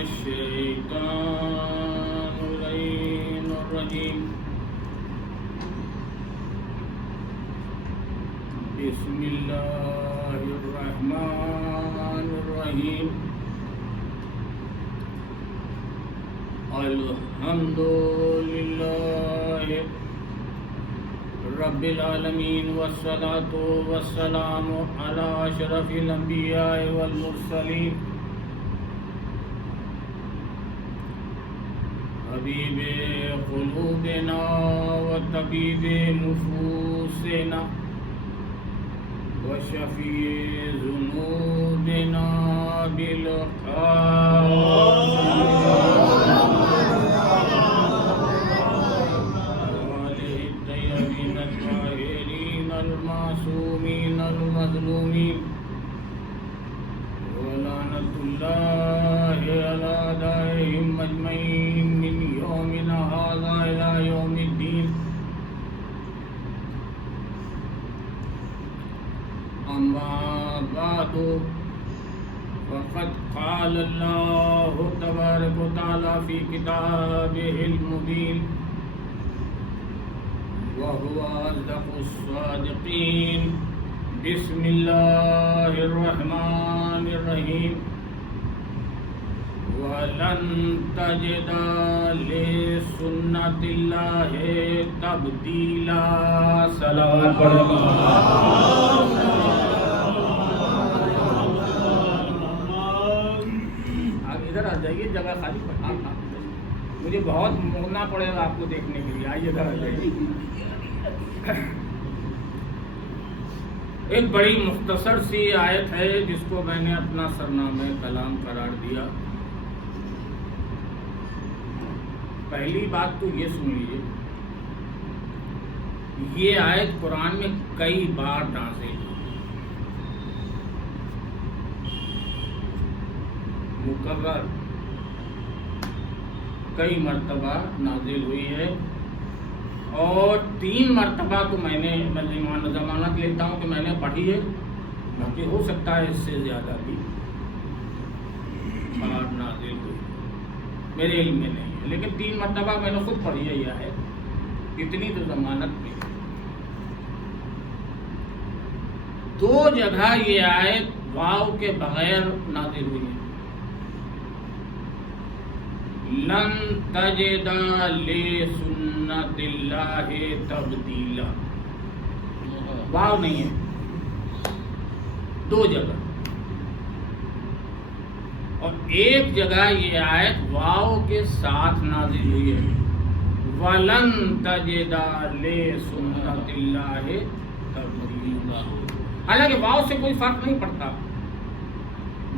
الشيطان اللعين الرجيم بسم الله الرحمن الرحيم الحمد لله رب العالمين والصلاة والسلام على أشرف الأنبياء والمرسلين حبيب قلوبنا وطبيب نفوسنا وشفيع ذنوبنا المعصومين المظلومين ولعنة الله على أعدائهم أجمعين من يومنا هذا إلى يوم الدين أما بعد فقد قال الله تبارك وتعالى في كتابه المبين وهو أصدق الصادقين بسم الله الرحمن الرحيم ولن تجد لسنة الله تبديلا صلوات آپ ادھر آ جائیے جگہ خالی مجھے بہت مڑنا پڑے گا آپ کو دیکھنے کے لیے آئیے ادھر آ جائیے ایک بڑی مختصر سی آیت ہے جس کو میں نے اپنا سرنامہ کلام قرار دیا پہلی بات تو یہ سن لیجیے یہ آیت قرآن میں کئی بار نازل مکرر کئی مرتبہ نازل ہوئی ہے اور 3 مرتبہ تو میں نے ضمانت لیتا ہوں کہ میں نے پڑھی ہے باقی ہو سکتا ہے اس سے زیادہ بھی بار نازل ہوئی میرے علم میں نہیں ہے لیکن 3 مرتبہ میں نے خود پڑھی ہے یہ ہے اتنی تو ضمانت بھی 2 جگہ یہ آیت واو کے بغیر نازل ہوئی ہے لن تجد لسنت اللہ تبدیلا واو نہیں ہے 2 جگہ اور ایک جگہ یہ آیت واو کے ساتھ نازل ہوئی ہے ولن تجد لسنت اللہ تبدیلا حالانکہ واو سے کوئی فرق نہیں پڑتا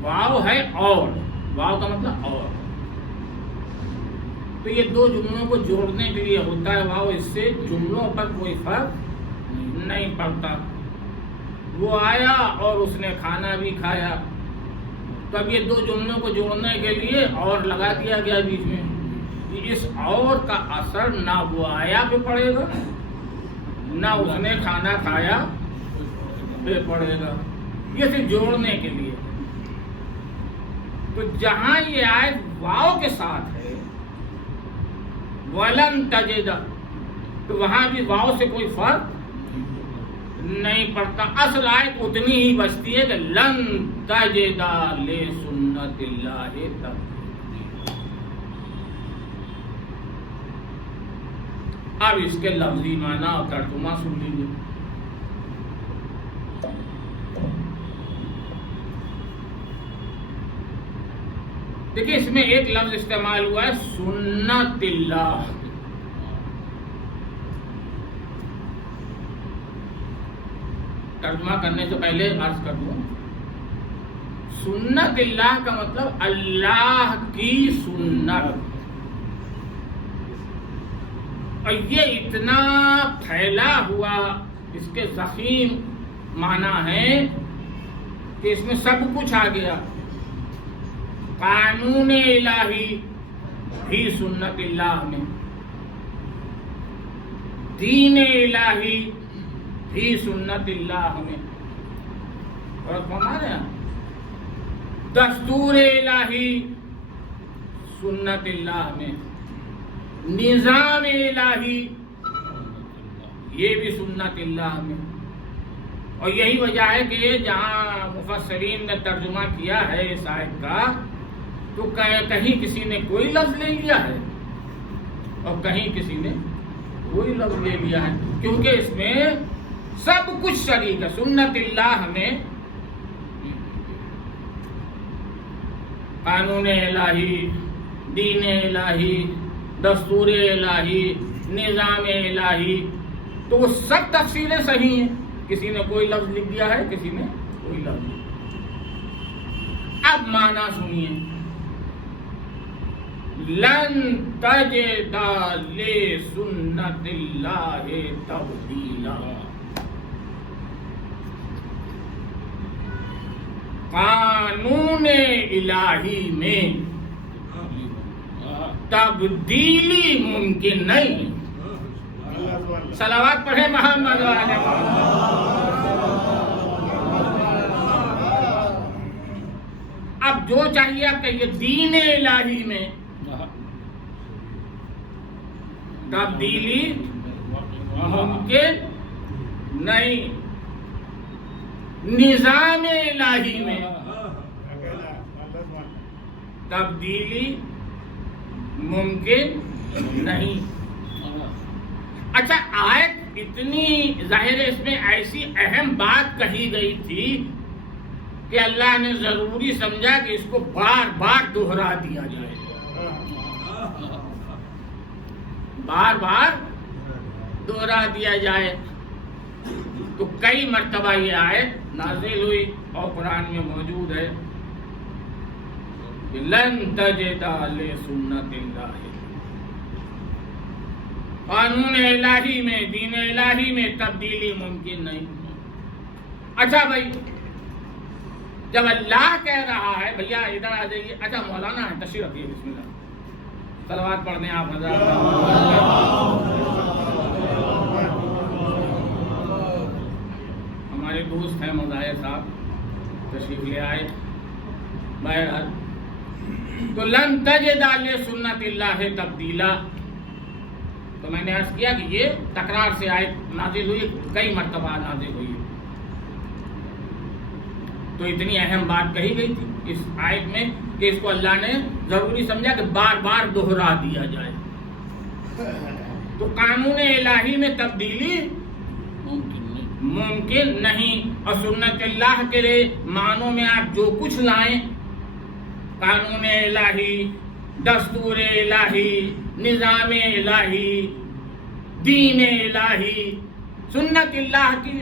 واو ہے اور واو کا مطلب اور تو یہ 2 جملوں کو جوڑنے کے لیے ہوتا ہے واو اس سے جملوں پر کوئی فرق نہیں پڑتا وہ آیا اور اس نے کھانا بھی کھایا تب یہ 2 جملوں کو جوڑنے کے لیے اور لگا دیا گیا بیچ میں اس اور کا اثر نہ وہ آیا پہ پڑے گا نہ اس نے کھانا کھایا پہ پڑے گا یہ صرف جوڑنے کے لیے تو جہاں یہ آیت واو کے ساتھ ہے وَلَن تَجِدَ تو وہاں بھی واو سے کوئی فرق نہیں پڑتا اصل آیت اتنی ہی بچتی ہے کہ لن تجد لسنت اللہ تبدیلا اب اس کے لفظی معنی اور ترجمہ سن لیجیے دیکھیے اس میں ایک لفظ استعمال ہوا ہے سنت اللہ ترجمہ کرنے سے پہلے عرض کر دوں سنت اللہ کا مطلب اللہ کی سنت اور یہ اتنا پھیلا ہوا اس کے ضخیم معنی ہے کہ اس میں سب کچھ آ گیا قانون الہی بھی سنت اللہ میں دین الہی بھی سنت اللہ میں اور فرما رہے ہیں دستور الہی سنت اللہ میں، نظام الہی یہ بھی سنت اللہ میں. اور یہی وجہ ہے کہ جہاں مفسرین نے ترجمہ کیا ہے اس آیت کا تو کہیں کسی نے کوئی لفظ لے لیا ہے اور کہیں کسی نے کوئی لفظ لے لیا ہے، کیونکہ اس میں سب کچھ شریک ہے. سنت اللہ میں قانون الہی، دین الہی، دستور الہی، نظام الہی، تو وہ سب تفسیریں صحیح ہیں. کسی نے کوئی لفظ لکھ دیا ہے، کسی نے کوئی لفظ نہیں. اب معنی سنیے، لن تجد لسنت اللہ تبدیلا. قانون الہی میں تبدیلی ممکن نہیں. صلوات پڑھیں محمد والے. اب جو چاہیے آپ کہیے، دین الہی میں تبدیلی ممکن نہیں، نظام الہی میں تبدیلی ممکن نہیں. اچھا، آیت اتنی ظاہر ہے، اس میں ایسی اہم بات کہی گئی تھی کہ اللہ نے ضروری سمجھا کہ اس کو بار بار دہرا دیا جائے، بار بار دہرا دیا جائے. تو کئی مرتبہ یہ آیت نازل ہوئی اور قرآن میں موجود ہے، لن تجد لسنت اللہ. قانون الہی میں، دین الہی میں تبدیلی ممکن نہیں. اچھا بھائی، جب اللہ کہہ رہا ہے، بھیا ادھر آ جائیے. اچھا مولانا ہے، تشریف رکھیے. بسم اللہ، صلوات پڑھنے آپ حضرات. ہمارے دوست ہیں مظاہر صاحب، تشریف لے آئے. بہرحال تو لن تجد لسنت اللہ تبدیلا. تو میں نے عرض کیا کہ یہ تکرار سے آیت نازل ہوئی، کئی مرتبہ نازل ہوئی. تو اتنی اہم بات کہی گئی تھی اس آیت میں کہ اس کو اللہ نے ضروری سمجھا کہ بار بار دہرا دیا جائے. تو قانون الہی میں تبدیلی ممکن نہیں. اور سنت اللہ کے معنوں میں آپ جو کچھ لائیں، قانون الہی، دستور الہی، نظام الہی، دین الہی، سنت اللہ کی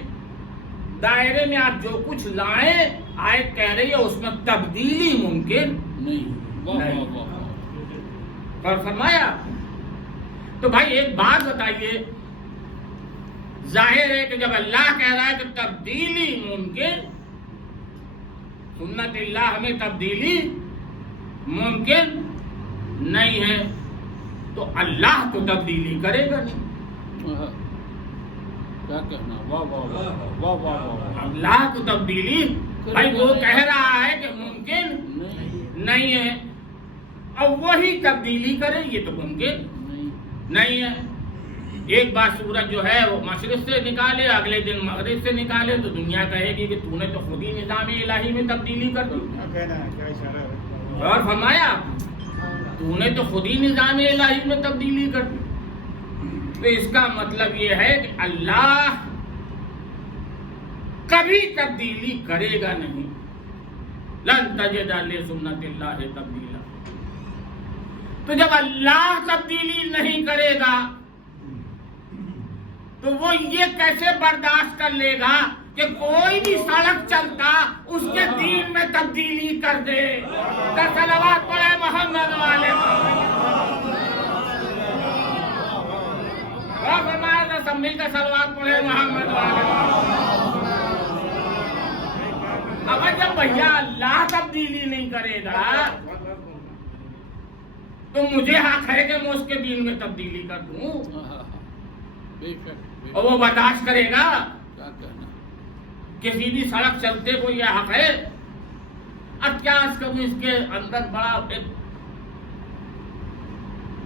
دائرے میں آپ جو کچھ لائیں، آیت کہہ رہی ہے اس میں تبدیلی ممکن نہیں. اور فرمایا. تو بھائی ایک بات بتائیے، ظاہر ہے کہ جب اللہ کہہ رہا ہے کہ تبدیلی ممکن، سنت اللہ میں تبدیلی ممکن نہیں ہے، تو اللہ تو تبدیلی کرے گا نہیں. کیا کہنا، واہ واہ واہ واہ واہ. اللہ تو تبدیلی، بھائی وہ کہہ رہا ہے کہ ممکن نہیں ہے اور وہی تبدیلی کرے، یہ تو ممکن نہیں ہے. ایک بار سورج جو ہے وہ مشرق سے نکالے، اگلے دن مغرب سے نکالے، تو دنیا کہے گی کہ تو نے تو خود ہی نظام الہی میں تبدیلی کر دی. اور فرمایا تو نے تو خود ہی نظام الہی میں تبدیلی کر دی. تو اس کا مطلب یہ ہے کہ اللہ کبھی تبدیلی کرے گا نہیں. لن تجد لسنت اللہ تبدیلا. تو جب اللہ تبدیلی نہیں کرے گا تو وہ یہ کیسے برداشت کر لے گا کہ کوئی بھی سڑک چلتا اس کے دین میں تبدیلی کر دے. صلوات پڑھے محمد والے. سب مل کر صلوات پڑھے محمد والے. اب جب بھیا اللہ تبدیلی نہیں کرے گا تو مجھے حق ہے کہ میں اس کے دین میں تبدیلی کر دوں، اور وہ برداشت کرے گا؟ کسی بھی سڑک چلتے کو یہ حق ہے. اب کیا اس کے اندر بڑا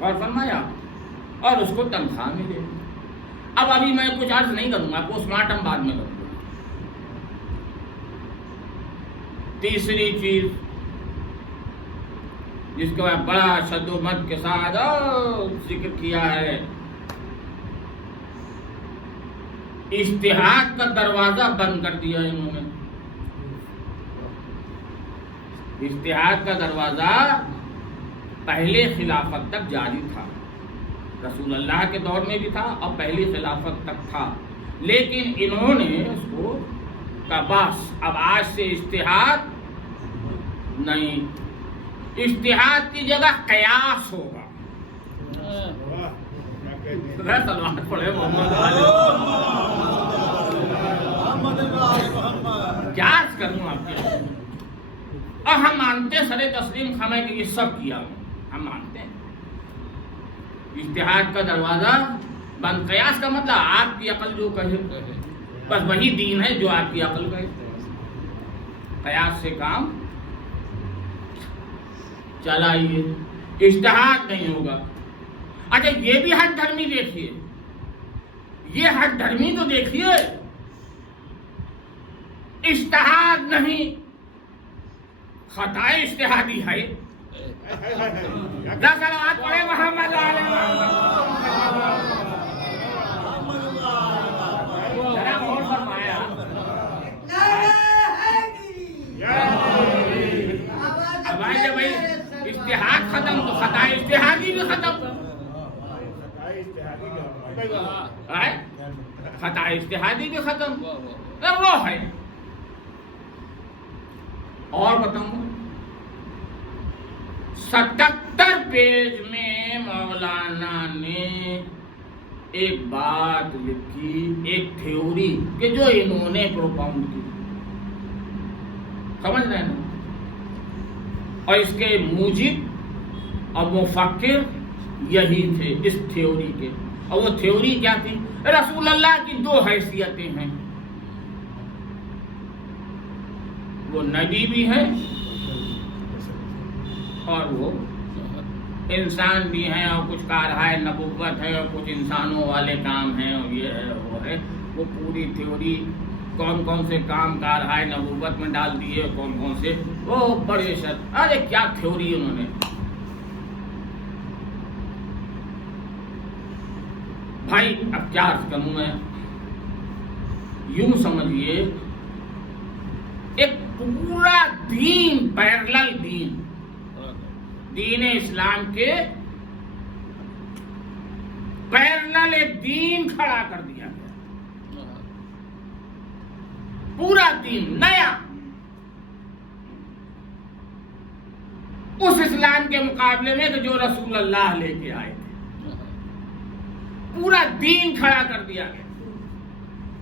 اور فرمایا اور اس کو تنخواہ ملے. اب ابھی میں کچھ عرض نہیں کروں گا, پوسٹ مارٹم بعد میں کروں گا. تیسری چیز جس کو بڑا شد و مد کے ساتھ ذکر کیا ہے, اجتہاد کا دروازہ بند کر دیا انہوں نے. اجتہاد کا دروازہ پہلے خلافت تک جاری تھا, رسول اللہ کے دور میں بھی تھا اور پہلی خلافت تک تھا, لیکن انہوں نے اس کو کہا بس اب آج سے اجتہاد نہیں, اجتہاد کی جگہ قیاس ہوگا. قیاس کروں آپ کے, اور ہم مانتے ہیں سر تسلیم خم ہے کہ یہ سب کیا ہم مانتے ہیں. اجتہاد کا دروازہ بند, قیاس کا مطلب آپ کی عقل جو کہے بس وہی دین ہے جو آپ کی عقل کہے, قیاس سے کام چلائیے, اجتہاد نہیں ہوگا. اچھا یہ بھی ہٹ دھرمی دیکھیے, یہ ہٹ دھرمی تو دیکھیے, اجتہاد نہیں خطا اجتہادی ہے. صلوات پڑھے محمد علیہ ذرا غور فرمایا. بھائی اجتہاد ختم تو خطا اجتہادی بھی ختم. خطا اجتہادی بھی ختم, وہ ہے. اور بتاؤں 77 پیج میں مولانا نے ایک بات لکھی, ایک تھیوری کہ جو انہوں نے پروپاؤنڈ کی, سمجھ رہے ہیں, اور اس کے موجب اور مفکر یہی تھے اس تھیوری کے. اور وہ تھیوری کیا تھی؟ رسول اللہ کی 2 حیثیتیں ہیں, وہ نبی بھی ہیں اور وہ انسان بھی ہیں, اور کچھ کارہائے نبوت ہے اور کچھ انسانوں والے کام ہیں, اور یہ ہے وہ ہے. وہ پوری تھیوری کون کون سے کام کارہائے نبوت میں ڈال دیے, کون کون سے وہ بڑے شرط. ارے کیا تھیوری انہوں نے. بھائی اب کیا عرض کروں میں, یوں سمجھیے ایک پورا دین, پیرلل دین اسلام کے پیرلل ایک دین کھڑا کر دیا گیا, پورا دین نیا, اس اسلام کے مقابلے میں جو رسول اللہ لے کے آئے تھے. پورا دین کھڑا کر دیا گیا,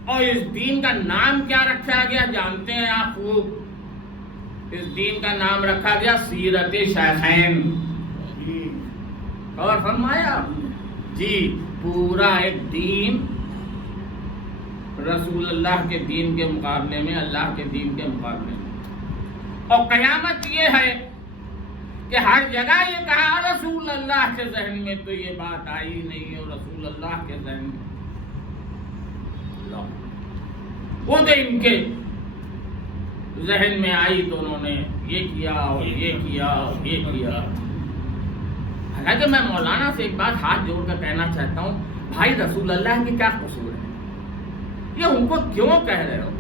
اور اس دین کا نام کیا رکھا گیا جانتے ہیں آپ خوب؟ اس دین کا نام رکھا گیا سیرت شیخین. اور فرمایا جی پورا ایک دین رسول اللہ کے دین کے مقابلے میں, اللہ کے دین کے مقابلے میں. اور قیامت یہ ہے کہ ہر جگہ یہ کہا رسول اللہ کے ذہن میں تو یہ بات آئی نہیں ہے, رسول اللہ کے ذہن میں وہ تو ان کے ذہن میں آئی تو انہوں نے یہ کیا اور یہ کیا اور یہ کیا. حالانکہ میں مولانا سے ایک بات ہاتھ جوڑ کر کہنا چاہتا ہوں, بھائی رسول اللہ کی کیا قصور ہے؟ یہ ان کو کیوں کہہ رہے ہو؟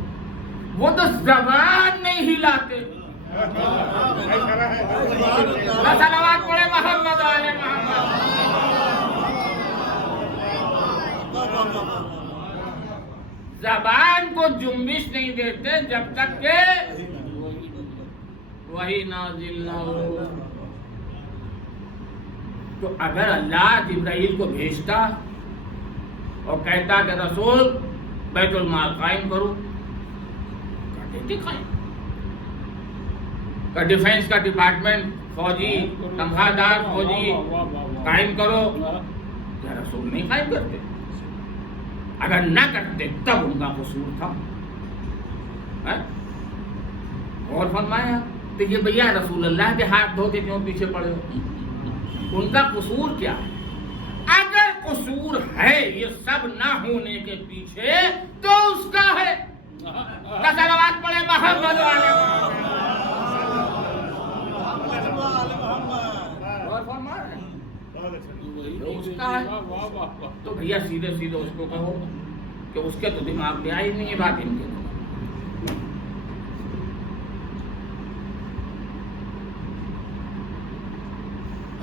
وہ تو زبان نہیں ہلاتے. صلوات پڑھے محمد علیہ محمد. زبان کو جنبش نہیں دیتے جب تک کہ وہی نازل نہ ہو. تو اگر اللہ جبرائیل کو بھیجتا اور کہتا کہ رسول بیت المال قائم کرو, کر دیتے قائم. کا ڈیفنس کا ڈپارٹمنٹ فوجی تنخواہ دار فوجی قائم کرو, کیا رسول نہیں قائم کرتے؟ اگر نہ کرتے تب ان کا قصور تھا. اور فرمایا تو یہ بھیا رسول اللہ کے ہاتھ دھو کے کیوں پیچھے پڑے ہو؟ ان کا قصور کیا ہے؟ قصور ہے یہ سب نہ ہونے کے پیچھے تو اس کا ہے. صلوات پڑھے محمد والے اس کا ہے. تو بھیا سیدھے سیدھے اس کو کہو کہ اس کے تو دماغ میں آئی نہیں ہے بات ان کے.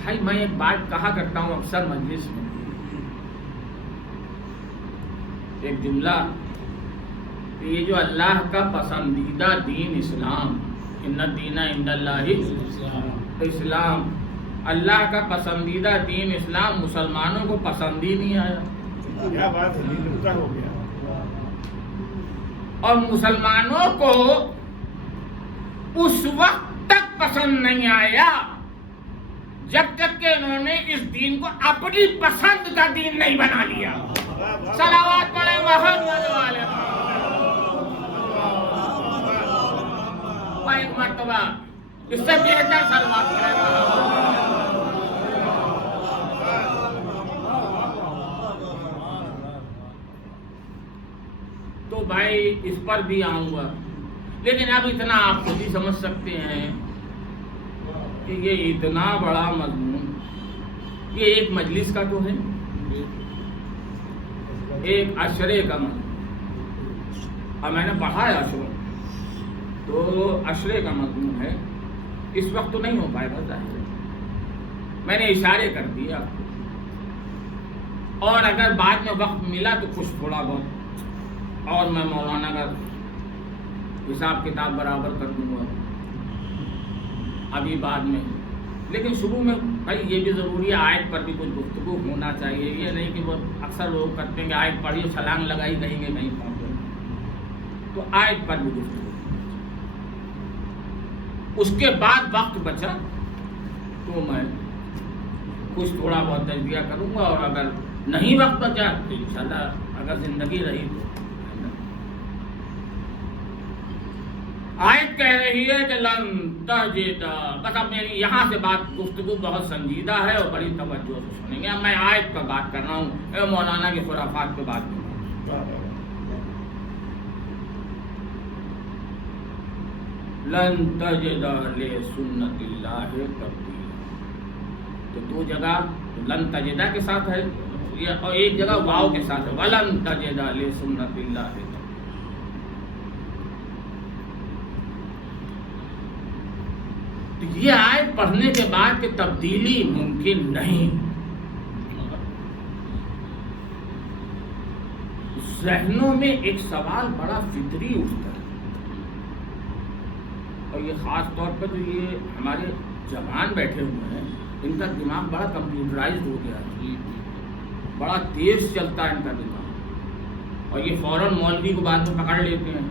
بھائی میں ایک بات کہا کرتا ہوں اکثر مجلس میں، ایک جملہ کہ یہ جو اللہ کا پسندیدہ دین اسلام، ان الدین عند اللہ اسلام، اللہ کا پسندیدہ دین اسلام مسلمانوں کو پسند ہی نہیں آیا. کیا بات ہے، ہو گیا. اور مسلمانوں کو اس وقت تک پسند نہیں آیا جب تک کہ انہوں نے اس دین کو اپنی پسند کا دین نہیں بنا لیا. صلوات پڑھے محمد والے. ایک مرتبہ اس سے بہتر صلوات پڑھے تو بھائی اس پر بھی آؤں گا، لیکن اب اتنا آپ خود ہی سمجھ سکتے ہیں کہ یہ اتنا بڑا مضمون، یہ ایک مجلس کا تو ہے، ایک عشرے کا مضمون. اور میں نے پڑھا ہے عشروں، تو عشرے کا مضمون ہے. اس وقت تو نہیں ہو پائے گا ظاہر، میں نے اشارے کر دیے آپ کو. اور اگر بعد میں وقت ملا تو کچھ تھوڑا بہت اور میں مولانا کا حساب کتاب برابر کر دوں گا ابھی بعد میں. لیکن شروع میں بھائی یہ بھی ضروری ہے، آیت پر بھی کچھ گفتگو ہونا چاہیے. یہ نہیں کہ وہ اکثر لوگ کرتے ہیں کہ آیت پڑھیے چھلانگ لگائی کہیں گے نہیں پہنچے، تو آیت پر بھی گفتگو. اس کے بعد وقت بچا تو میں کچھ تھوڑا بہت تجزیہ کروں گا، اور اگر نہیں وقت بچا تو انشاءاللہ اگر زندگی رہی تو. آیت کہہ رہی ہے کہ لن تجد، بس اب میری یہاں سے بات گفتگو بہت سنجیدہ ہے اور بڑی توجہ سے سنیں گے. اب میں آیت پر بات کر رہا ہوں، مولانا کے خرافات پہ بات کر رہا ہوں. لن تجد لسنت اللہ تبدیلا، تو دو جگہ لن تجدہ کے ساتھ ہے اور ایک جگہ واو کے ساتھ ہے، ولن تجد لسنت اللہ. یہ آیت پڑھنے کے بعد کہ تبدیلی ممکن نہیں، ذہنوں میں ایک سوال بڑا فطری اٹھتا ہے. اور یہ خاص طور پر جو یہ ہمارے جوان بیٹھے ہوئے ہیں، ان کا دماغ بڑا کمپیوٹرائز ہو گیا ہے، بڑا تیز چلتا ہے ان کا دماغ. اور یہ فوراً مولوی کو بعد میں پکڑ لیتے ہیں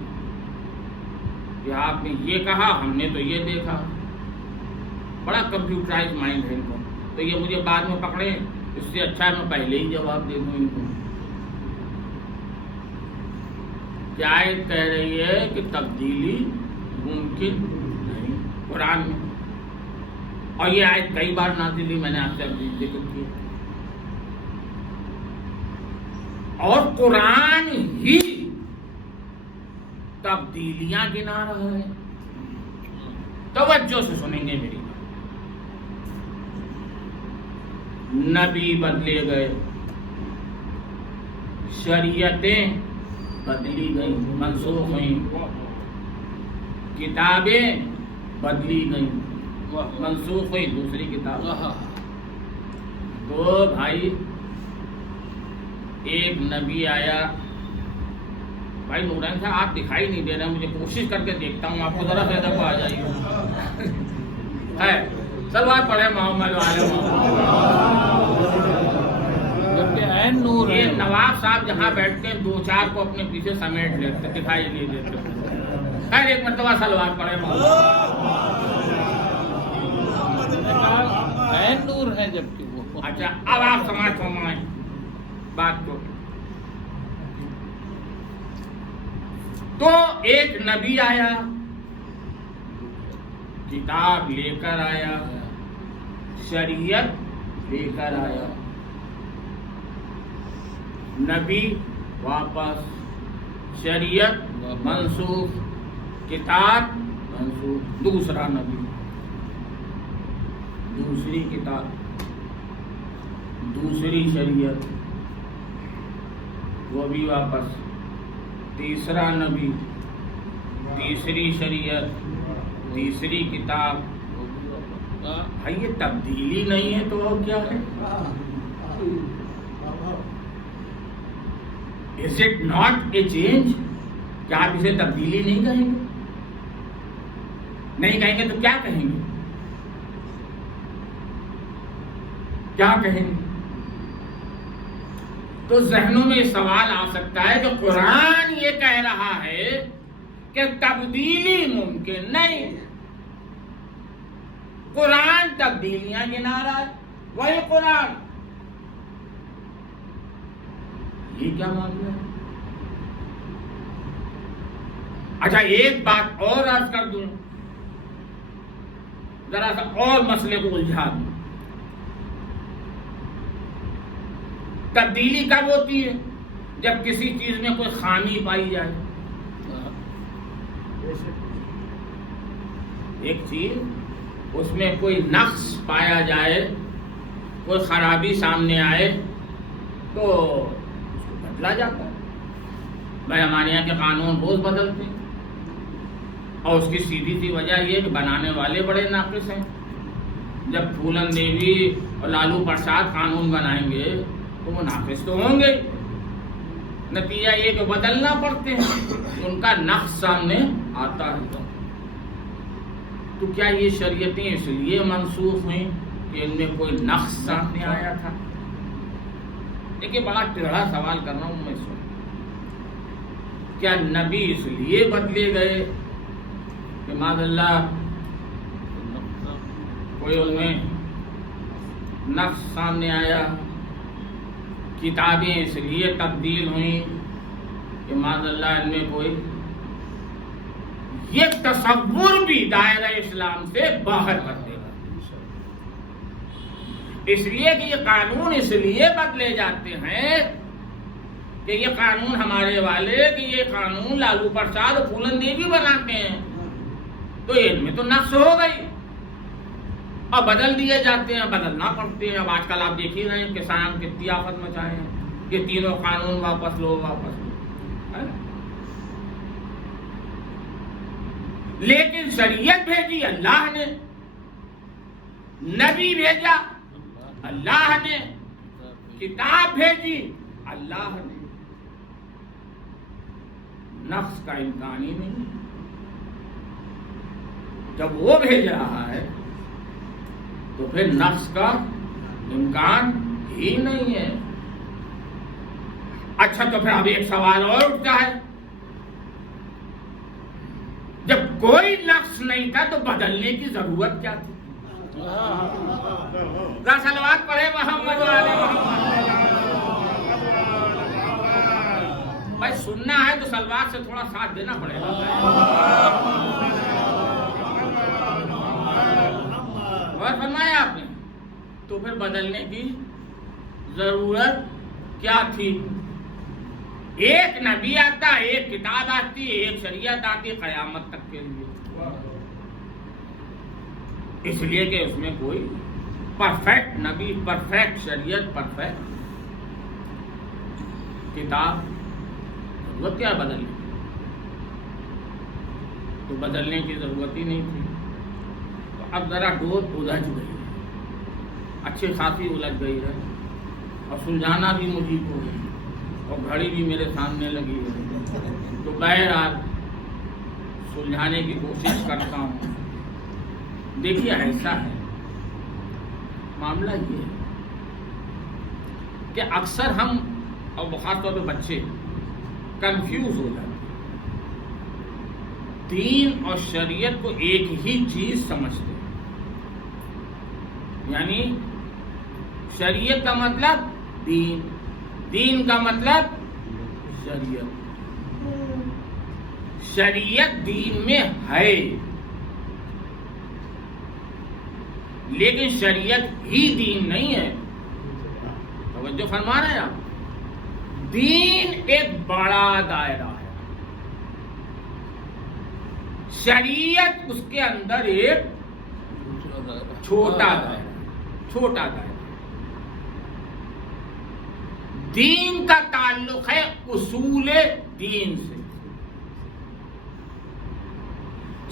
کہ آپ نے یہ کہا، ہم نے تو یہ دیکھا. بڑا کمپیوٹرائز مائنڈ ہے ان کو. تو یہ مجھے بعد میں پکڑے، اس سے اچھا ہے میں پہلے ہی جواب دے دوں ان کو. کیا آیت کہہ رہی ہے کہ تبدیلی ممکن نہیں قرآن میں، اور یہ آیت کئی بار نازل ہوئی، میں نے آپ سے ابھی ذکر کیا. اور قرآن ہی تبدیلیاں گنا رہا ہے. توجہ سے سنیں گے میری. نبی بدلے گئے، شریعتیں بدلی گئیں، منسوخ ہوئیں، کتابیں بدلی گئیں، منسوخ ہوئی دوسری کتاب. تو بھائی ایک نبی آیا. بھائی نورین صاحب آپ دکھائی نہیں دے رہے، مجھے کوشش کر کے دیکھتا ہوں آپ کو ذرا فائدہ کو آ جائیے. ہے صلوات پڑھے محمد والے نور. یہ نواب صاحب جہاں بیٹھتے ہیں دو چار کو اپنے پیچھے سمیٹ لیتے، دکھائی نہیں دیتے. خیر ایک مرتبہ صلوات پڑھے محمد. نور ہے جبکہ وہ. اچھا اب آپ سماعت فرمائیں بات کو. تو ایک نبی آیا، کتاب لے کر آیا، شریعت لے کر آیا. نبی واپس، شریعت منسوخ، کتاب منسوخ، دوسرا نبی، دوسری کتاب، دوسری شریعت، وہ بھی واپس، تیسرا نبی، تیسری شریعت، تیسری کتاب. بھائی یہ تبدیلی نہیں ہے تو اور کیا ہے؟ Is it not a change؟ کیا آپ اسے تبدیلی نہیں کہیں گے؟ نہیں کہیں گے تو کیا کہیں گے؟ کیا کہیں گے؟ تو ذہنوں میں سوال آ سکتا ہے کہ قرآن یہ کہہ رہا ہے کہ تبدیلی ممکن نہیں. قرآن تبدیلیاں گنا رہا ہے، وہی قرآن. یہ کیا معاملہ ہے؟ اچھا ایک بات اور عرض کر دوں، ذرا سا اور مسئلے کو الجھا دوں. تبدیلی کب ہوتی ہے؟ جب کسی چیز میں کوئی خامی پائی جائے. ایک چیز اس میں کوئی نقص پایا جائے، کوئی خرابی سامنے آئے تو اس کو بدلا جاتا ہے. بھائی ہمارے یہاں کے قانون روز بدلتے ہیں، اور اس کی سیدھی سی وجہ یہ کہ بنانے والے بڑے ناقص ہیں. جب پھولن دیوی اور لالو پرساد قانون بنائیں گے تو وہ ناقص تو ہوں گے. نتیجہ یہ کہ بدلنا پڑتے ہیں، ان کا نقص سامنے آتا ہے. تو کیا یہ شریعتیں اس لیے منسوخ ہوئیں کہ ان میں کوئی نقص سامنے آیا تھا؟ دیکھیے بڑا ٹیڑھا سوال کر رہا ہوں میں. کیا نبی اس لیے بدلے گئے کہ معاذ اللہ کوئی ان میں نقص سامنے آیا؟ کتابیں اس لیے تبدیل ہوئیں کہ معاذ اللہ ان میں کوئی، یہ تصور بھی دائرہ اسلام سے باہر کر دے گا. اس لیے کہ یہ قانون اس لیے بدلے جاتے ہیں کہ یہ قانون ہمارے والے، کہ یہ قانون لالو پرساد اور پھولن دیوی بناتے ہیں تو ان میں تو نقص ہو گئی اور بدل دیے جاتے ہیں، بدلنا پڑتے ہیں. اب آج کل آپ دیکھ ہی رہے ہیں کسان کتنی آفت مچائے ہیں کہ تینوں قانون واپس لو واپس لو. لیکن شریعت بھیجی اللہ نے، نبی بھیجا اللہ نے، کتاب بھیجی اللہ نے. نقص کا امکان ہی نہیں. جب وہ بھیج رہا ہے تو پھر نقص کا امکان ہی نہیں ہے. اچھا تو پھر اب ایک سوال اور اٹھتا ہے، جب کوئی نقص نہیں تھا تو بدلنے کی ضرورت کیا تھی؟ صلوات پڑھے محمد والے محمد. بھائی سننا ہے تو صلوات سے تھوڑا ساتھ دینا پڑے گا. اور فرمایا آپ نے تو پھر بدلنے کی ضرورت کیا تھی؟ ایک نبی آتا، ایک کتاب آتی، ایک شریعت آتی قیامت تک کے لیے. اس لیے کہ اس میں کوئی پرفیکٹ نبی، پرفیکٹ شریعت، پرفیکٹ کتاب، ضرورت کیا بدلنے؟ تو بدلنے کی ضرورت ہی نہیں تھی. تو اب ذرا ڈور الجھ گئی، اچھی خاصی الجھ گئی ہے، اور سلجھانا بھی مجھے کو ہے، اور گھڑی بھی میرے سامنے لگی ہے. تو بہرحال سلجھانے کی کوشش کرتا ہوں. دیکھیے ایسا ہے معاملہ، یہ ہے کہ اکثر ہم اور خاص طور پہ بچے کنفیوز ہو جاتے ہیں. دین اور شریعت کو ایک ہی چیز سمجھتے ہیں، یعنی شریعت کا مطلب دین، دین کا مطلب شریعت. شریعت دین میں ہے لیکن شریعت ہی دین نہیں ہے. توجہ فرما رہے ہیں آپ؟ دین ایک بڑا دائرہ ہے، شریعت اس کے اندر ایک چھوٹا دائرہ۔ دین کا تعلق ہے اصول دین سے،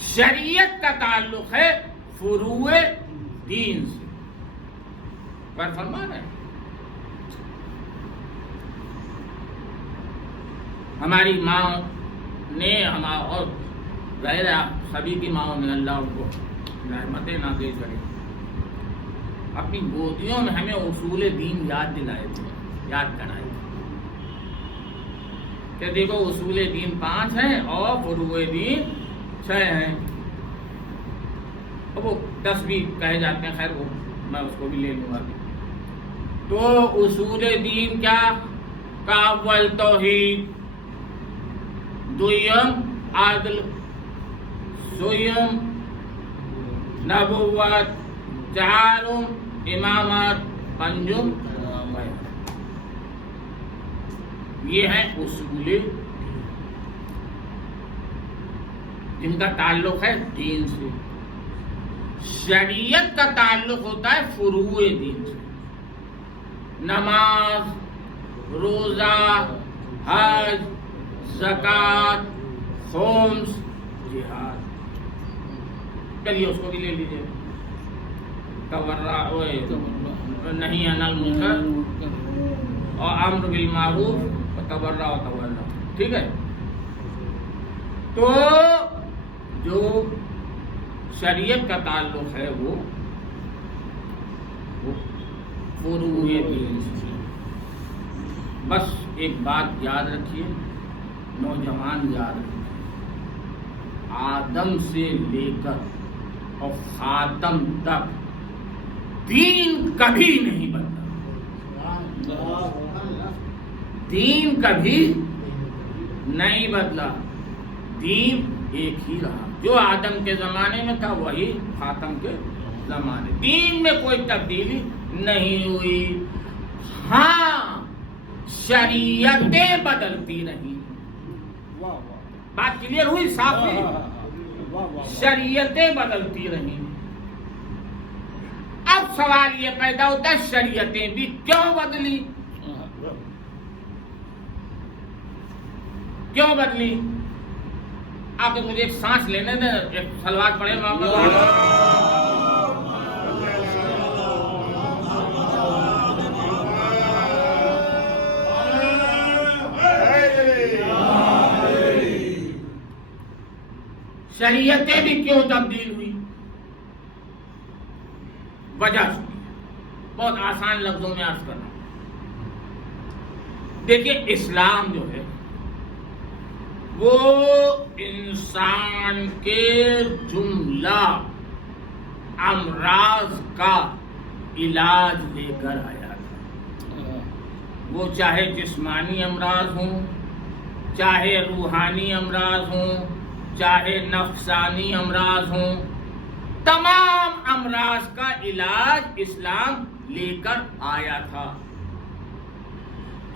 شریعت کا تعلق ہے فروع دین سے۔ پر فرما رہے ہیں ہماری ماں نے اور ظاہر ہے سبھی کی ماں نے، اللہ ان کو رحمتیں نازل کرے، اپنی گودیوں میں ہمیں اصول دین یاد دلائے تھے، یاد کرائے تھے کہ دیکھو اصول دین 5 ہیں اور فروع دین 6 ہیں، وہ 10 بھی کہے جاتے ہیں، خیر وہ میں اس کو بھی لے لوں گا۔ تو اصول دین کیا؟ اول توحید، دویم عدل، سویم نبوت، چہارم امامت، پنجم بیعت۔ یہ ہیں اصول جن کا تعلق ہے دین سے۔ شریعت کا تعلق ہوتا ہے فروع دین سے، نماز، روزہ، حج، زکوٰۃ، خمس، جہاد۔ چلیے اس کو بھی لے لیجیے، نہی عن المنکر اور امر بالمعروف وتورع وتولى، ٹھیک ہے۔ تو جو شریعت کا تعلق ہے وہ فروع دین سے۔ بس ایک بات یاد رکھیے، نوجوان یاد رکھیے، آدم سے لے کر اور خاتم تک دین کبھی نہیں بدلا، دین کبھی نہیں بدلا، دین ایک ہی رہا، جو آدم کے زمانے میں تھا وہی خاتم کے زمانے، دین میں کوئی تبدیلی نہیں ہوئی۔ ہاں شریعتیں بدلتی رہی، بات کلیئر ہوئی، صاف ہے، شریعتیں بدلتی رہی۔ اب سوال یہ پیدا ہوتا ہے شریعتیں بھی کیوں بدلی؟ کیوں بدلی؟ آپ مجھے ایک سانس لینے دیں، ایک صلوات پڑھیں محمد۔ شریعتیں بھی کیوں تبدیل ہوئی؟ وجہ بہت آسان لفظوں میں عرض کرنا۔ دیکھیے اسلام جو ہے وہ انسان کے جملہ امراض کا علاج لے کر آیا تھا، وہ چاہے جسمانی امراض ہوں، چاہے روحانی امراض ہوں، چاہے نفسانی امراض ہوں، تمام امراض کا علاج اسلام لے کر آیا تھا۔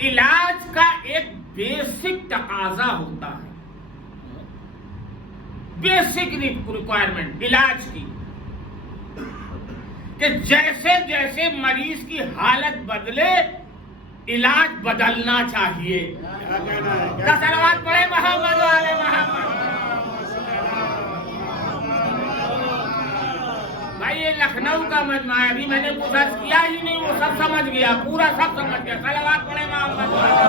علاج کا ایک بیسک تقاضا ہوتا ہے، بیسک ریکوائرمنٹ علاج کی، کہ جیسے جیسے مریض کی حالت بدلے علاج بدلنا چاہیے۔ صلوات پڑھے محمد والے محمد۔ بھائی یہ لکھنؤ کا مجمع ہے، ابھی میں نے کچھ عرض کیا ہی نہیں، وہ سب سمجھ گیا، پورا سب سمجھ گیا۔ صلوات پڑھے محمد والے۔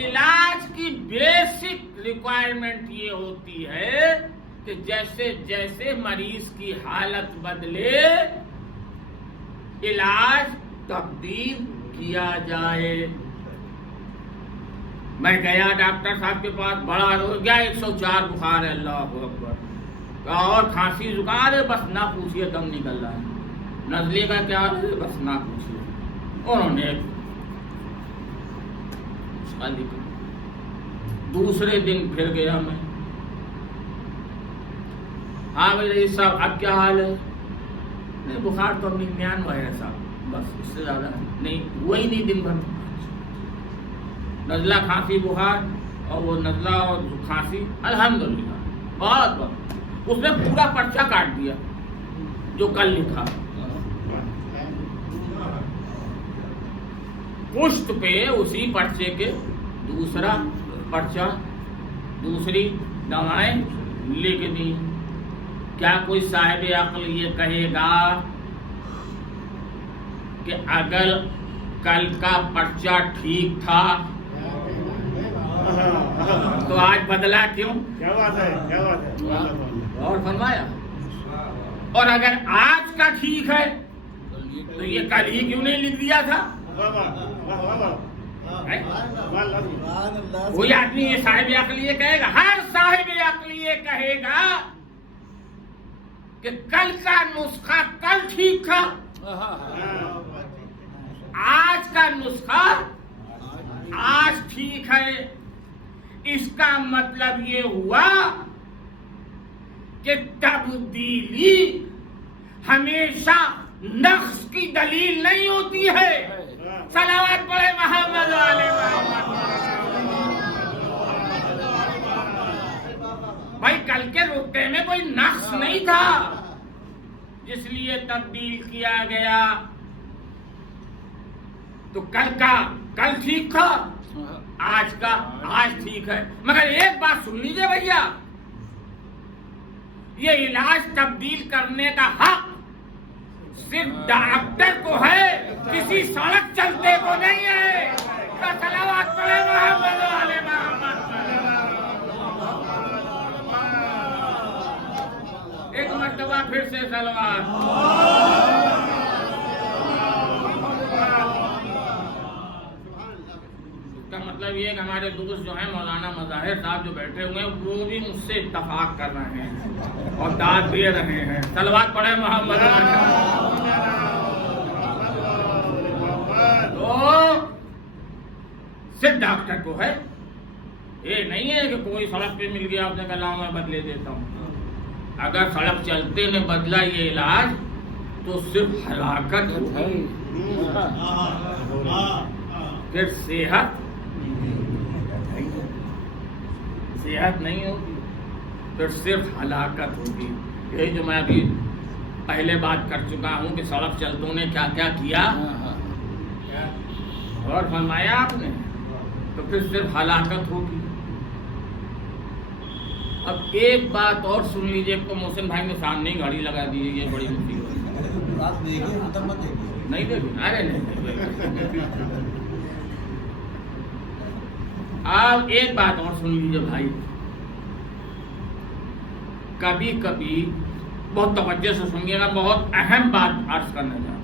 علاج کی بیسک ریکوائرمنٹ یہ ہوتی ہے کہ جیسے جیسے مریض کی حالت بدلے علاج تبدیل کیا جائے۔ میں گیا ڈاکٹر صاحب کے پاس، بڑا ہو گیا، 104 بخار ہے، اللہ اکبر، اور کھانسی زکام ہے، بس نہ پوچھئے دم نکل رہا ہے، نزلے کا کیا ہے، بس نہ پوچھئے۔ انہوں نے دوسرے دن پھر گیا میں، ہاں بھائی صاحب اب کیا حال ہے؟ نہیں بخار تو اپنی 99 ہے صاحب، بس اس سے زیادہ نہیں، وہی نہیں دن بھر نزلہ کھانسی بخار، اور وہ نزلہ اور کھانسی الحمدللہ بہت بہت اس نے پورا پرچہ کاٹ دیا جو کل لکھا. پشت پہ اسی پرچے کے دوسرا پرچہ، دوسری دوائیں لکھ دی. کیا کوئی صاحب عقل یہ کہے گا کہ اگر کل کا پرچہ ٹھیک تھا تو آج بدلا کیوں؟ کیا بات ہے، کیا بات ہے. اور فرمایا، اور اگر آج کا ٹھیک ہے تو یہ کل ہی کیوں نہیں لکھ دیا تھا؟ کوئی آدمی یہ صاحب عقل یہ کہے گا، ہر صاحب عقل یہ کہے گا کہ کل کا نسخہ کل ٹھیک تھا، آج کا نسخہ آج ٹھیک ہے. اس کا مطلب یہ ہوا کہ تبدیلی ہمیشہ نقص کی دلیل نہیں ہوتی ہے. صلوات پڑھے محمد علیہ بھائی. کل کے رکتے میں کوئی نقص نہیں تھا جس لیے تبدیل کیا گیا، تو کل کا کل ٹھیک تھا، آج کا آج ٹھیک ہے. مگر ایک بات سن لیجئے بھیا، یہ علاج تبدیل کرنے کا حق صرف ڈاکٹر کو ہے، کسی سڑک چلتے کو نہیں ہے. صلوات پڑھے محمد علیہ محمد. ایک مرتبہ پھر سے صلوات. اس کا مطلب یہ کہ ہمارے دوست جو ہیں مولانا مظاہر صاحب جو بیٹھے ہوئے ہیں وہ بھی مجھ سے اتفاق کر رہے ہیں اور داد دے رہے ہیں. صلوات پڑھے محمد. تو صرف ڈاکٹر کو ہے، یہ نہیں ہے کہ کوئی سڑک پہ مل گیا آپ نے کہا لاؤ میں بدلے دیتا ہوں. اگر سڑک چلتے نے بدلا یہ علاج تو صرف ہلاکت ہوگی، پھر صحت نہیں ہوگی، پھر صرف ہلاکت ہوگی. یہی جو میں ابھی پہلے بات کر چکا ہوں کہ سڑک چلتوں نے کیا کیا کیا اور فرمایا آپ نے، تو پھر صرف ہلاکت ہوگی. اب ایک بات اور سن لیجئے، کو محسن بھائی نے سامنے ہی گھڑی لگا دی، یہ بڑی مصیبت نہیں دیکھی. ارے نہیں. اب ایک بات اور سن لیجئے بھائی، کبھی کبھی بہت توجہ سے سنیے گا، بہت اہم بات عرض کرنے جا رہا ہوں.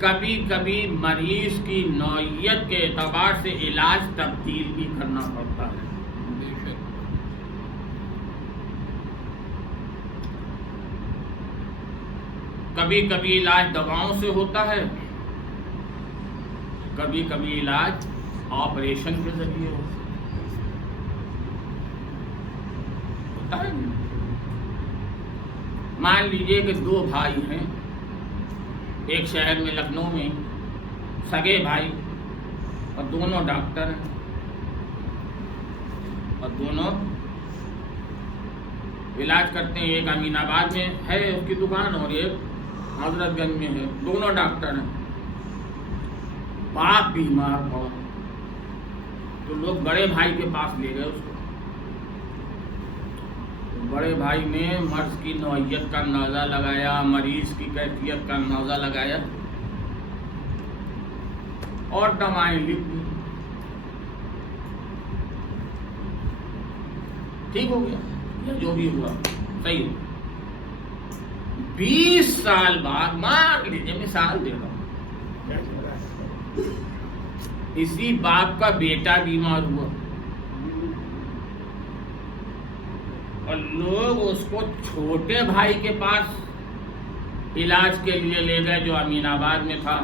کبھی کبھی مریض کی نوعیت کے اعتبار سے علاج تبدیل بھی کرنا پڑتا ہے. کبھی کبھی علاج دواؤں سے ہوتا ہے، کبھی کبھی علاج آپریشن کے ذریعے ہوتا ہے. مان لیجئے کہ دو بھائی ہیں، ایک شہر میں لکھنؤ میں، سگے بھائی، اور دونوں ڈاکٹر ہیں اور دونوں علاج کرتے ہیں. ایک امین آباد میں ہے اس کی دکان اور ایک حضرت گنج میں ہے. دونوں ڈاکٹر ہیں. باپ بیمار پڑا تو لوگ بڑے بھائی کے پاس لے گئے اس کو. بڑے بھائی نے مرض کی نوعیت کا اندازہ لگایا، مریض کی کیفیت کا اندازہ لگایا اور دوائیں لکھ دی. ٹھیک ہو گیا یا جو بھی ہوا صحیح ہو. 20 سال بعد، مان لیجیے مثال دے رہا ہوں، اسی باپ کا بیٹا بیمار ہوا اور لوگ اس کو چھوٹے بھائی کے پاس علاج کے لیے لے گئے جو امین آباد میں تھا.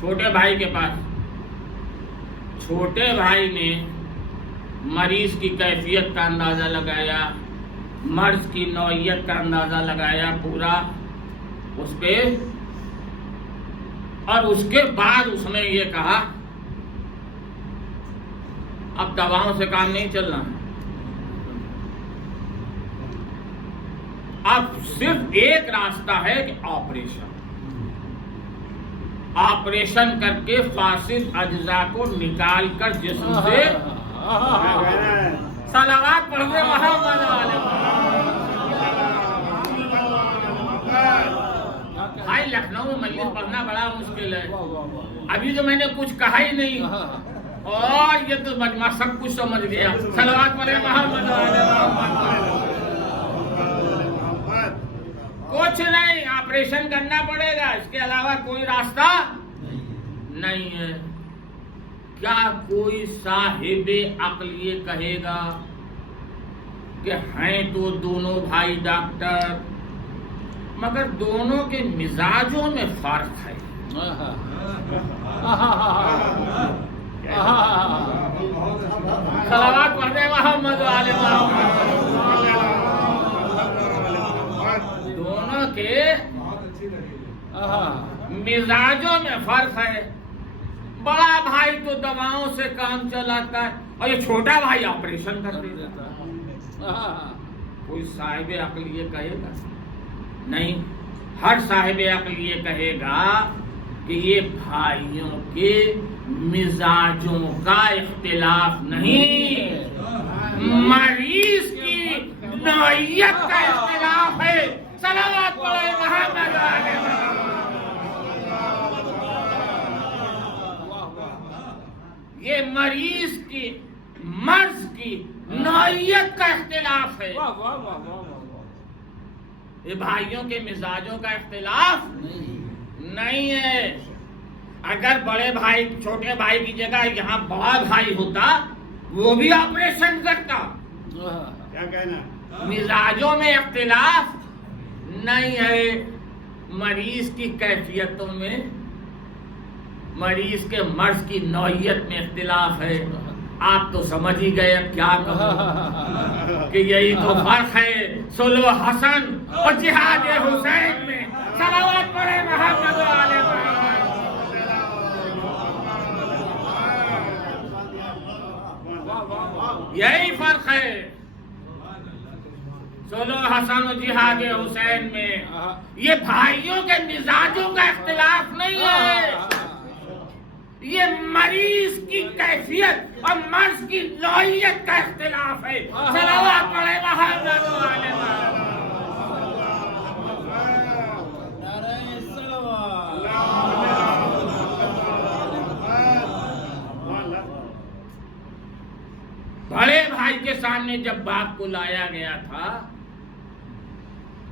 چھوٹے بھائی کے پاس، چھوٹے بھائی نے مریض کی کیفیت کا اندازہ لگایا، مرض کی نوعیت کا اندازہ لگایا پورا اس پہ، اور اس کے بعد اس نے یہ کہا اب دواؤں سے کام نہیں چلنا، اب صرف ایک راستہ ہے کہ آپریشن کر کے فاسد اجزاء کو نکال کر جسم سے صلوات پڑھنے محمد والے بھائی لکھنؤ میں مجلس پڑھنا بڑا مشکل ہے، ابھی تو میں نے کچھ کہا ہی نہیں اور یہ تو مجمع سب کچھ سمجھ گیا۔ صلوات پڑھے محمد والے محمد۔ کچھ نہیں، آپریشن کرنا پڑے گا، اس کے علاوہ کوئی راستہ نہیں ہے۔ کیا کوئی صاحب عقل یہ کہے گا کہ ہیں تو دونوں بھائی ڈاکٹر مگر دونوں کے مزاجوں میں فرق ہے؟ صلوات پڑھنے محمد والے محمد۔ دونوں کے مزاجوں میں فرق ہے، بڑا بھائی تو دواؤں سے کام چلاتا ہے اور یہ چھوٹا بھائی آپریشن کر دیتا ہے۔ کوئی صاحب عقل یہ کہے گا؟ نہیں، ہر صاحب عقل یہ کہے گا کہ یہ بھائیوں کے مزاجوں کا اختلاف نہیں، مریض کی نوعیت کا اختلاف ہے۔ صلوات پڑھے محمد والے محمد۔ یہ مریض کی مرض کی نوعیت کا اختلاف ہے، یہ بھائیوں کے مزاجوں کا اختلاف نہیں ہے۔ اگر بڑے بھائی چھوٹے بھائی کی جگہ یہاں بڑا بھائی ہوتا وہ بھی آپریشن کرتا۔ کیا کہنا؟ مزاجوں میں اختلاف نہیں ہے، مریض کی کیفیتوں میں، مریض کے مرض کی نوعیت میں اختلاف ہے۔ آپ تو سمجھ ہی گئے اب کیا کہوں کہ یہی تو فرق ہے صلح حسن اور جہاد حسین میں۔ صلوات پڑھے محمد والے محمد۔ یہی فرق ہے صلح حسن و جہاد حسین میں، یہ بھائیوں کے مزاجوں کا اختلاف نہیں ہے، یہ مریض کی کیفیت اور مرض کی نوعیت کا اختلاف ہے۔ صلوات پڑھے محمد والے محمد۔ بڑے بھائی کے سامنے جب باپ کو لایا گیا تھا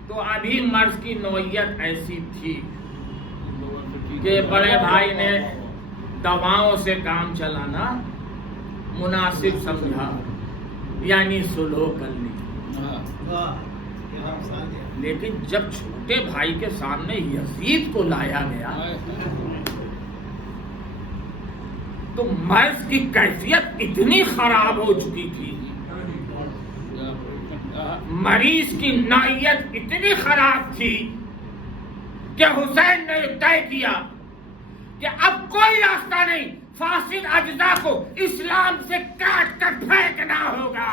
تو ابھی مرض کی نوعیت ایسی تھی کہ بڑے بھائی نے دواؤں سے کام چلانا مناسب سمجھا، یعنی صلح کر لی۔ لیکن جب چھوٹے بھائی کے سامنے یزید کو لایا گیا تو مرض کی کیفیت اتنی خراب ہو چکی تھی، مریض کی نوعیت اتنی خراب تھی کہ حسین نے طے کیا کہ اب کوئی راستہ نہیں، فاسد اجزاء کو اسلام سے کاٹ کر پھینکنا ہوگا۔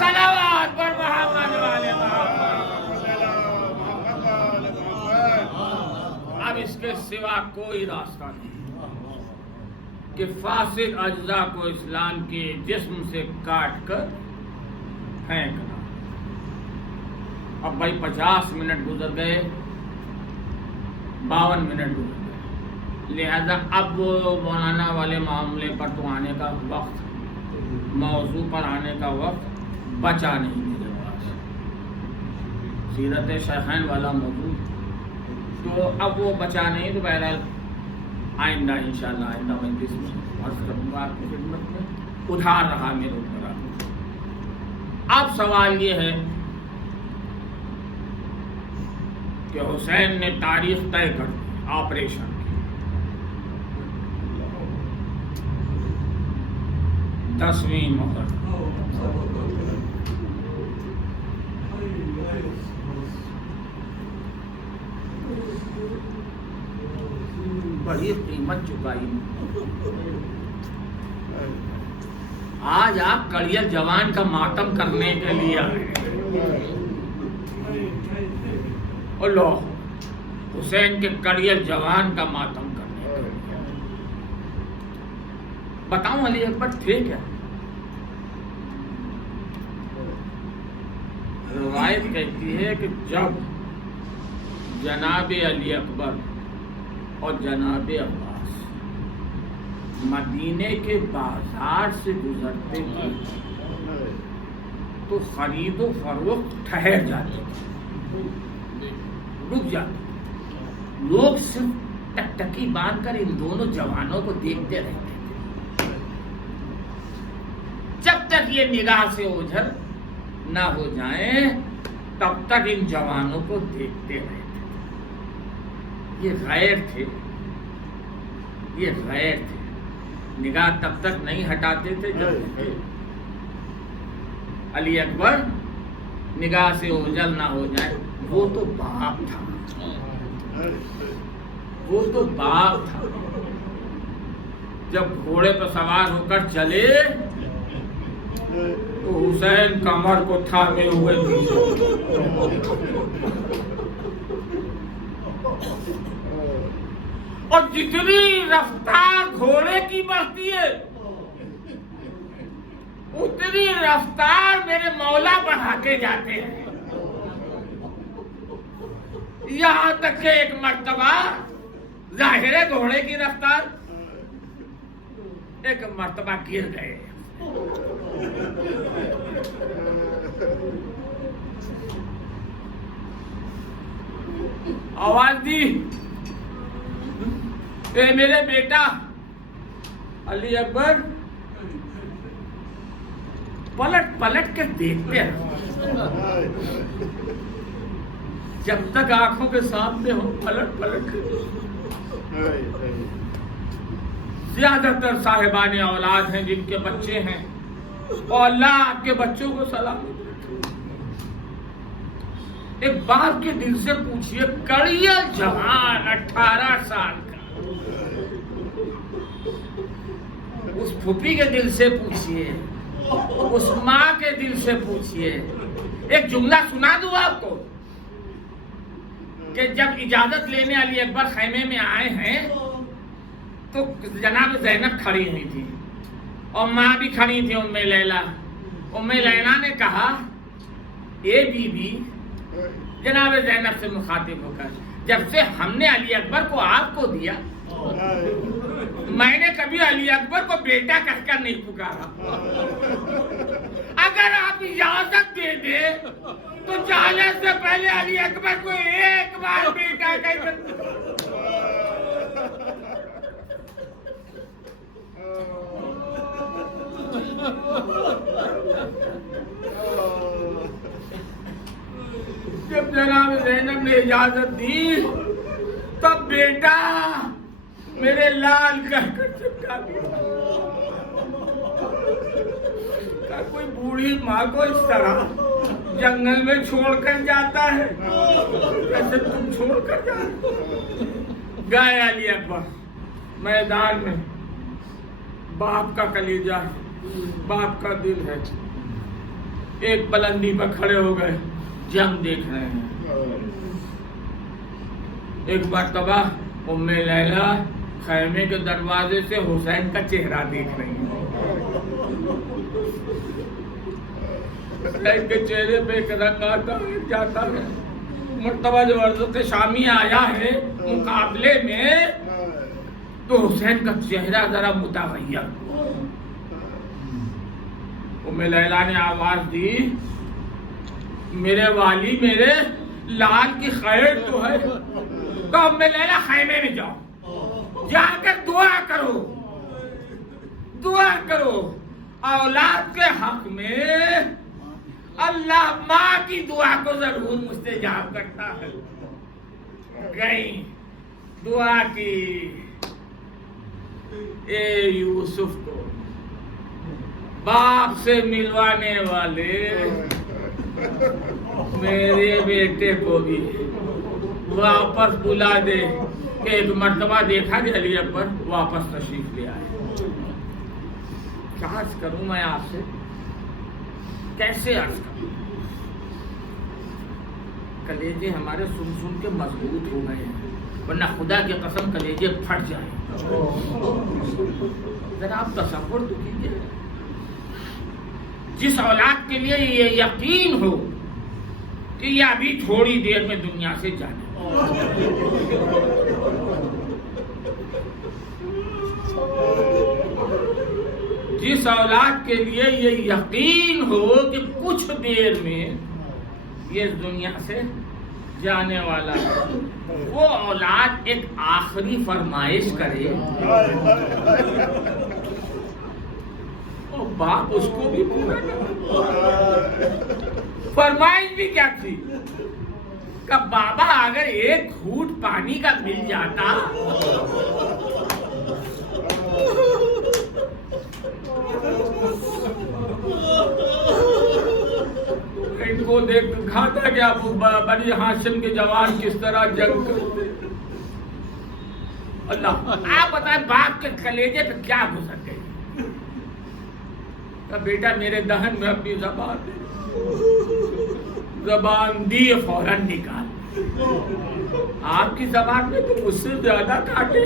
صلوات پر محمد والے محمد۔ اب اس کے سوا کوئی راستہ نہیں کہ فاسد اجزاء کو اسلام کے جسم سے کاٹ کر پھینکنا۔ اب بھائی 50 منٹ گزر گئے، 52 منٹ گزر گئے، لہذا اب مولانا والے معاملے پر تو آنے کا وقت، موضوع پر آنے کا وقت بچا نہیں میرے پاس، سیرت شیخین والا موضوع تو اب وہ بچا نہیں، تو بہرحال آئندہ انشاءاللہ آئندہ مجلس میں عرض کروں گا آپ کی خدمت میں، ادھار رہا میرے اوپر۔ اب سوال یہ ہے کہ حسین نے تاریخ طے کر دی آپریشن کی، 10ویں مہر، بڑی قیمت چکائی. آج آپ کڑیل جوان کا ماتم کرنے کے لیے آئے. اور لو حسین کے کڑیل جوان کا ماتم کرنے کے لیے. بتاؤں علی اکبر تھے کیا؟ روایت کہتی ہے کہ جب جناب علی اکبر اور جناب عباس مدینے کے بازار سے گزرتے تھے تو خرید و فروخت ٹھہر جاتے تھے، رک جاتے. لوگ صرف ٹکٹکی باندھ کر ان دونوں جوانوں کو دیکھتے رہتے تھے جب تک یہ نگاہ سے اوجھل نہ ہو جائیں، تب تک ان جوانوں کو دیکھتے رہتے. یہ غیر تھے، یہ غیر تھے. نگاہ تب تک نہیں ہٹاتے تھے جب علی اکبر نگاہ سے اوجھل نہ ہو جائے. وہ تو باپ تھا، وہ تو باپ تھا. جب گھوڑے پر سوار ہو کر چلے تو حسین کمر کو تھامے ہوئے اور جتنی رفتار گھوڑے کی بڑھتی ہے اتنی رفتار میرے مولا بڑھاتے جاتے ہیں. یہاں تک کہ ایک مرتبہ ظاہر ہے گھوڑے کی رفتار، ایک مرتبہ گر گئے. آواز دی، اے میرے بیٹا. علی اکبر پلٹ پلٹ کے دیکھتے ہیں جب تک آنکھوں کے سامنے ہو، پلٹ پلٹ کے. زیادہ تر صاحبان اولاد ہیں جن کے بچے ہیں، اور اللہ آپ کے بچوں کو سلام. ایک باپ کے دل سے پوچھئے، کڑیل جوان 18 سال کا. اس پھوپھی کے دل سے پوچھئے، اس ماں کے دل سے پوچھئے. ایک جملہ سنا دوں آپ کو کہ جب اجازت لینے علی اکبر خیمے میں آئے ہیں تو جناب زینب کھڑی ہوئی تھی اور ماں بھی کھڑی تھی، ام لیلا. ام لیلا نے کہا، اے بی بی، جناب زینب سے مخاطب ہو کر، جب سے ہم نے علی اکبر کو آپ کو دیا، میں نے کبھی علی اکبر کو بیٹا کہہ کر نہیں پکارا. اگر آپ اجازت دے دیں تو جانے سے پہلے علی اکبر کو ایک بار بیٹا کہہ کر. جب جناب زینب نے اجازت دی تب بیٹا میرے لال کہہ کر چپکا دیا. کوئی بوڑھی ماں کو اس طرح جنگل میں چھوڑ کر جاتا ہے، کیسے تم چھوڑ کر جاتے. گئے علی اکبر میدان میں. باپ کا کلیجہ، باپ کا دل ہے. ایک بلندی پر کھڑے ہو گئے، جنگ دیکھ رہے ہیں. ایک مرتبہ ام لیلا خیمے کے دروازے سے حسین کا چہرہ دیکھ رہی ہیں. حسین کے چہرے پہ ایک رنگ آتا ہے جاتا ہے. مرتبہ جو عرض شامی آیا ہے مقابلے میں تو حسین کا چہرہ ذرا متغیر. ام لیلا نے آواز دی، میرے والی، میرے لال کی خیر تو ہے. تو ام لیلا خیمے میں جاؤ، جا کر دعا کرو، دعا کرو. اولاد کے حق میں اللہ ماں کی دعا کو ضرور مستجاب کرتا ہے. گئی، دعا کی. اے یوسف کو باپ سے ملوانے والے میرے بیٹے کو بھی واپس بلا دے کہ ایک مرتبہ دیکھا کہ علی اکبر واپس تشریف لے آئے. کیا عرض کروں میں آپ سے, کیسے عرض کروں؟ کلیجے ہمارے سن سن کے مضبوط ہو گئے ہیں, ورنہ خدا کی قسم کلیجے پھٹ جائیں. ذرا آپ تصور تو کیجیے, جس اولاد کے لیے یہ یقین ہو کہ یہ ابھی تھوڑی دیر میں دنیا سے جانے, جس اولاد کے لیے یہ یقین ہو کہ کچھ دیر میں یہ دنیا سے جانے والا ہے, وہ اولاد ایک آخری فرمائش کرے اور باپ اس کو بھی پورا کرے. فرمائش بھی کیا تھی کہ بابا اگر ایک گھونٹ پانی کا مل جاتا ان کو دیکھ کھاتا کہ اب بنی ہاشم کے جوان کس طرح جنگ کرتے. اللہ آپ بتائیں باپ کے کلیجے پہ کیا گزر گئی. بیٹا میرے دہن میں اپنی زبان دی فوراً نکال. آپ کی زبان میں تو مجھ سے زیادہ کاٹے.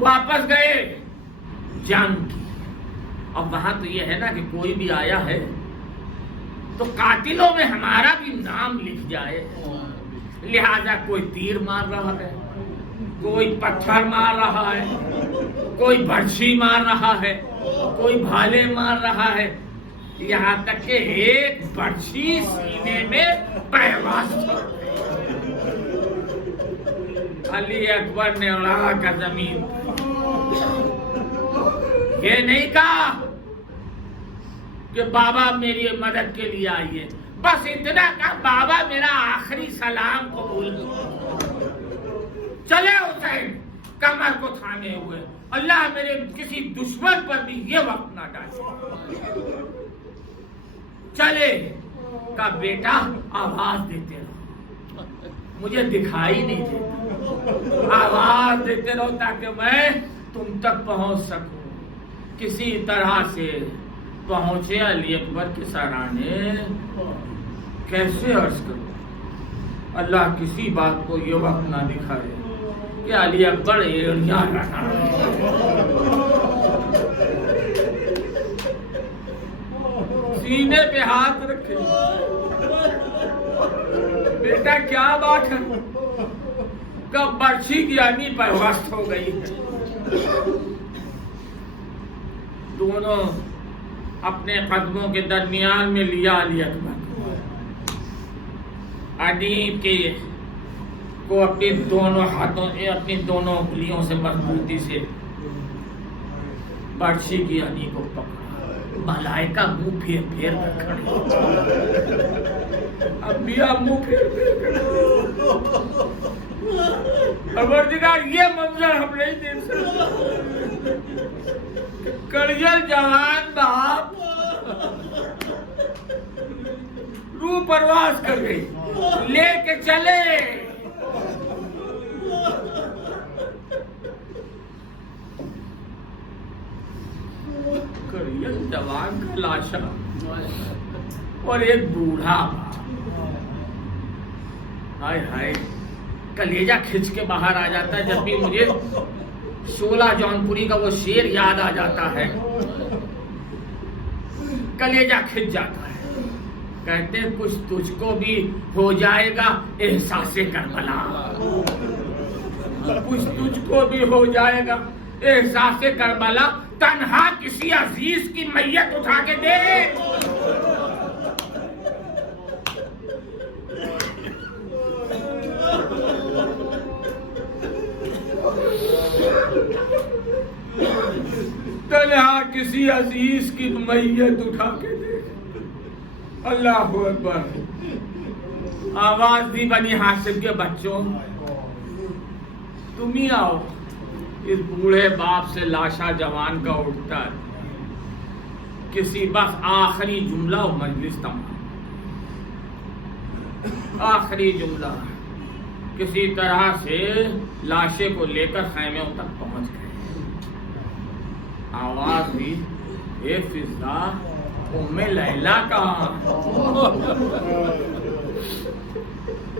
واپس گئے جنگ کی. اب وہاں تو یہ ہے نا کہ کوئی بھی آیا ہے تو قاتلوں میں ہمارا بھی نام لکھ جائے, لہذا کوئی تیر مار رہا ہے, کوئی پتھر مار رہا ہے, کوئی برچھی مار رہا ہے, کوئی بھالے مار رہا ہے, یہاں تک کہ ایک برچھی سینے میں پرواز کر علی اکبر نے اڑا کر زمین. یہ نہیں کہا کہ بابا میری مدد کے لیے آئیے, بس اتنا کہا بابا میرا آخری سلام قبول کرو. چلے حسین کمر کو تھامے ہوئے, اللہ میرے کسی دشمن پر بھی یہ وقت نہ ڈالے. چلے کا بیٹا آواز دیتے رہو, مجھے دکھائی نہیں دیتا, آواز دیتے رہو تاکہ میں تم تک پہنچ سکوں. کسی طرح سے پہنچے علی اکبر کے سرانے. کیسے عرض کروں, اللہ کسی بات کو یہ وقت نہ دکھائے کہ علی اکبر ایڑیاں رہا. سینے پہ ہاتھ رکھے, بیٹا کیا بات ہے, کب برچھی کی آنی پر وقت ہو گئی ہے. دونوں اپنے قدموں کے درمیان میں لیا علی اکبر, ادیب کے کو اپنی دونوں ہاتھوں اپنی دونوں انگلیوں سے مضبوطی سے برچھی کی آنی کو پکڑا. ملائکہ منہ پھیر پھیر کر کھڑے, انبیاء منہ پھیر پھیر کھڑے. خبردار یہ منظر ہم نہیں دیکھ سکتے. کڑیل جوان باپ روح پرواز کر گئی, لے کے چلے. کڑیل جوان کا لاشا اور ایک بوڑھا باپ, ہائے ہائے کلیجہ کھچ کے باہر آ جاتا ہے جب بھی مجھے شولہ جونپوری کا وہ شعر یاد آ جاتا ہے. کلیجہ کھچ جاتا ہے. کہتے کچھ تجھ کو بھی ہو جائے گا احساس کربلا, کچھ تجھ کو بھی ہو جائے گا احساس کربلا. تنہا کسی عزیز کی میت اٹھا کے دے. تنہا کسی عزیز کی میت اٹھا کے دے. اللہ اکبر. آواز دی بنی ہاشم کے بچوں, تم ہی آؤ. اس بوڑھے باپ سے لاشا جوان کا اٹھتا ہے. کسی وقت آخری جملہ و مجلس تمام. آخری جملہ، کسی طرح سے لاشے کو لے کر خیموں تک پہنچ گئے۔ آواز ہوئی، اے فضا، ام لیلا کہاں؟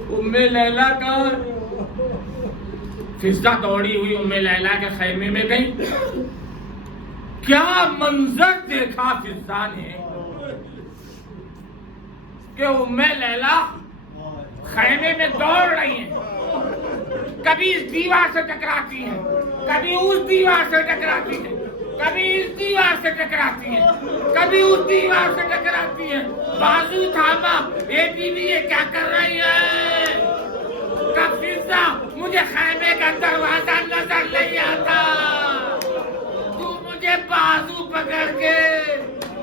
ام لیلا کہاں؟ فضا دوڑی ہوئی ام لیلا کے خیمے میں گئی۔ کیا منظر دیکھا فضا نے کہ ام لیلا خیمے میں دوڑ رہی ہیں، کبھی اس دیوار سے ٹکراتی ہیں، کبھی اس دیوار سے ٹکراتی ہیں، کبھی اس دیوار سے ٹکراتی ہیں، کبھی اس دیوار سے ٹکراتی ہیں۔ بازو تھاما، اے بیوی یہ کیا کر رہی ہے؟ کب فضا مجھے خیمے کا دروازہ نظر نہیں آتا، تو مجھے بازو پکڑ کے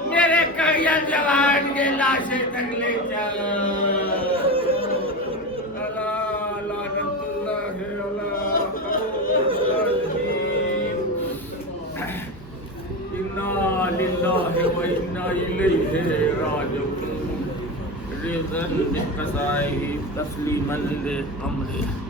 میرے کڑیاں جوان کے لاشے تک لے جا۔ للہ و انا الیہ راجعون، رضا بقضائہ تسلیما لامرہ۔